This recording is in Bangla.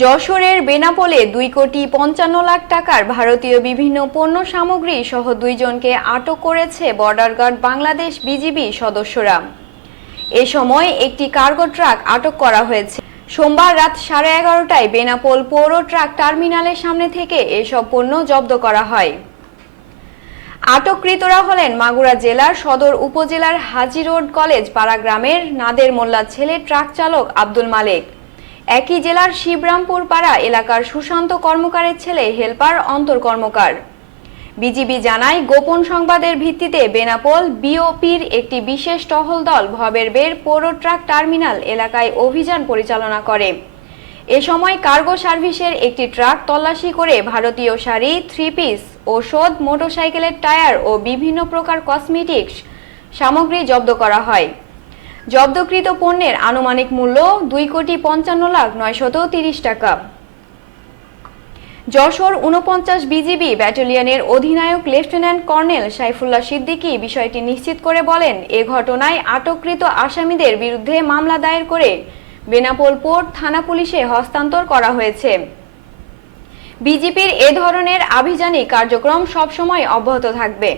যশোরের বেনাপোলে দুই কোটি পঞ্চান্ন লাখ টাকার ভারতীয় বিভিন্ন পণ্য সামগ্রী সহ দুইজনকে আটক করেছে বর্ডার গার্ড বাংলাদেশ বিজিবি সদস্যরা। এ সময় একটি কার্গো ট্রাক আটক করা হয়েছে। সোমবার রাত সাড়ে এগারোটায় বেনাপোল পৌর ট্রাক টার্মিনালের সামনে থেকে এসব পণ্য জব্দ করা হয়। আটককৃতরা হলেন মাগুরা জেলার সদর উপজেলার হাজি রোড কলেজ পাড়া গ্রামের নাদের মোল্লা ছেলে ট্রাক চালক আব্দুল মালেক। একই জেলার শিবরামপুর পাড়া এলাকার সুশান্ত কর্মকারের ছেলে, হেলপার, অন্তর কর্মকার। বিজিবি জানায়, গোপন সংবাদের ভিত্তিতে বেনাপোল বিওপির একটি বিশেষ টহল দল ভবের বের পৌর ট্রাক টার্মিনাল এলাকায় অভিযান পরিচালনা করে। এ সময় কার্গো সার্ভিসের একটি ট্রাক তল্লাশি করে ভারতীয় শাড়ি থ্রি পিস ওষুধ মোটরসাইকেলের টায়ার ও বিভিন্ন প্রকার কসমেটিক্স সামগ্রী জব্দ করা হয়। জব্দকৃত পণ্যের আনুমানিক মূল্য দুই কোটি পঞ্চান্ন লাখ নয়শত তিরিশ টাকা। যশোর উনপঞ্চাশ বিজিবি ব্যাটালিয়নের অধিনায়ক লেফটেন্যান্ট কর্নেল সাইফুল্লাহ সিদ্দিকী বিষয়টি নিশ্চিত করে বলেন, এ ঘটনায় আটককৃত আসামিদের বিরুদ্ধে মামলা দায়ের করে বেনাপোল পোর্ট থানা পুলিশে হস্তান্তর করা হয়েছে। বিজেপির এ ধরনের আভিযানিক কার্যক্রম সবসময় অব্যাহত থাকবে।